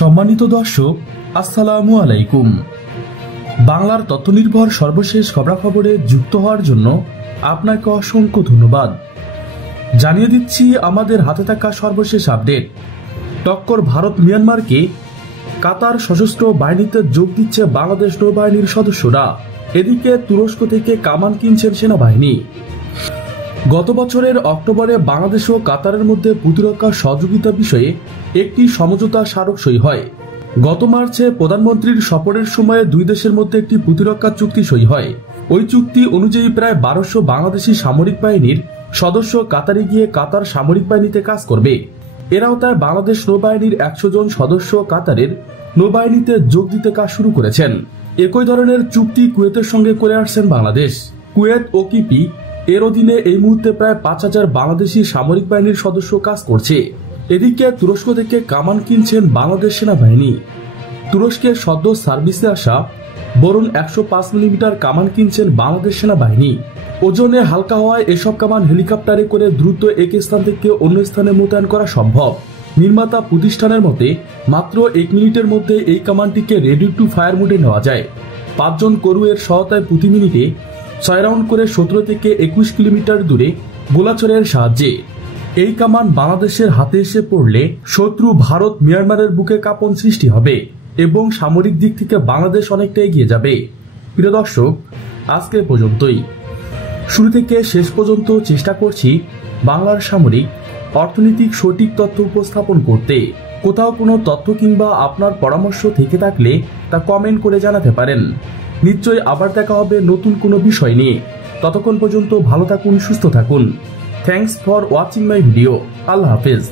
সম্মানিত দর্শক, আসসালামু আলাইকুম। বাংলার তথ্যনির্ভর সর্বশেষ খবরাখবরে যুক্ত হওয়ার জন্য আপনাকে অসংখ্য ধন্যবাদ। জানিয়ে দিচ্ছি আমাদের হাতে থাকা সর্বশেষ আপডেট। টক্কর ভারত মিয়ানমারকে, কাতার সশস্ত্র বাহিনীতে যোগ দিচ্ছে বাংলাদেশ নৌবাহিনীর সদস্যরা। এদিকে তুরস্ক থেকে কামান কিনছেন সেনাবাহিনী। গত বছরের অক্টোবরে বাংলাদেশ ও কাতারের মধ্যে প্রতিরক্ষা সহযোগিতা বিষয়ে একটি সমঝোতা স্মারক সই হয়। গত মার্চে প্রধানমন্ত্রীর সফরের সময়ে দুই দেশের মধ্যে একটি প্রতিরক্ষা চুক্তি সই হয়। ওই চুক্তি অনুযায়ী প্রায় 1200 বাংলাদেশি সামরিক বাহিনীর সদস্য কাতারে গিয়ে কাতার সামরিক বাহিনীতে কাজ করবে। এর আওতায় বাংলাদেশ নৌবাহিনীর 100 জন সদস্য কাতারের নৌবাহিনীতে যোগ দিতে কাজ শুরু করেছেন। একই ধরনের চুক্তি কুয়েতের সঙ্গে করে আসছেন বাংলাদেশ। কুয়েত ও কিপি এর অধীনে এই মুহূর্তে প্রায় 5000 বাংলাদেশি সামরিক বাহিনীর সদস্য কাজ করছে। এদিকে তুরস্ক থেকে কামান কিনছেন বাংলাদেশ সেনাবাহিনী। তুরস্কের সদ্য সার্ভিসে আসা বরুণ 105 মিলিমিটার কামান কিনছেন বাংলাদেশ সেনাবাহিনী। ওজনে হালকা হওয়ায় এসব কামান হেলিকপ্টারে করে দ্রুত এক স্থান থেকে অন্য স্থানে মোতায়েন করা সম্ভব। নির্মাতা প্রতিষ্ঠানের মতে মাত্র 1 মিনিটের মধ্যে এই কামানটিকে রেডি টু ফায়ার মোডে নেওয়া যায়। 5 জন ক্রু এর সহায়তায় প্রতি মিনিটে 6 রাউন্ড করে 17 থেকে 21 কিলোমিটার দূরে গোলাচরের সাহায্যে এই কামান বাংলাদেশের হাতে এসে পড়লে শত্রু ভারত মিয়ানমারের বুকে কাঁপন সৃষ্টি হবে এবং সামরিক দিক থেকে বাংলাদেশ অনেকটা এগিয়ে যাবে। প্রিয় দর্শক, আজকে পর্যন্তই। শুরু থেকে শেষ পর্যন্ত চেষ্টা করছি বাংলার সামরিক অর্থনৈতিক সঠিক তথ্য উপস্থাপন করতে। কোথাও কোনো তথ্য কিংবা আপনার পরামর্শ থেকে থাকলে তা কমেন্ট করে জানাতে পারেন। নিশ্চয়ই আবার দেখা হবে নতুন কোনো বিষয় নিয়ে। ততক্ষণ পর্যন্ত ভালো থাকুন, সুস্থ থাকুন। Thanks for watching my video. আল্লাহ হাফেজ।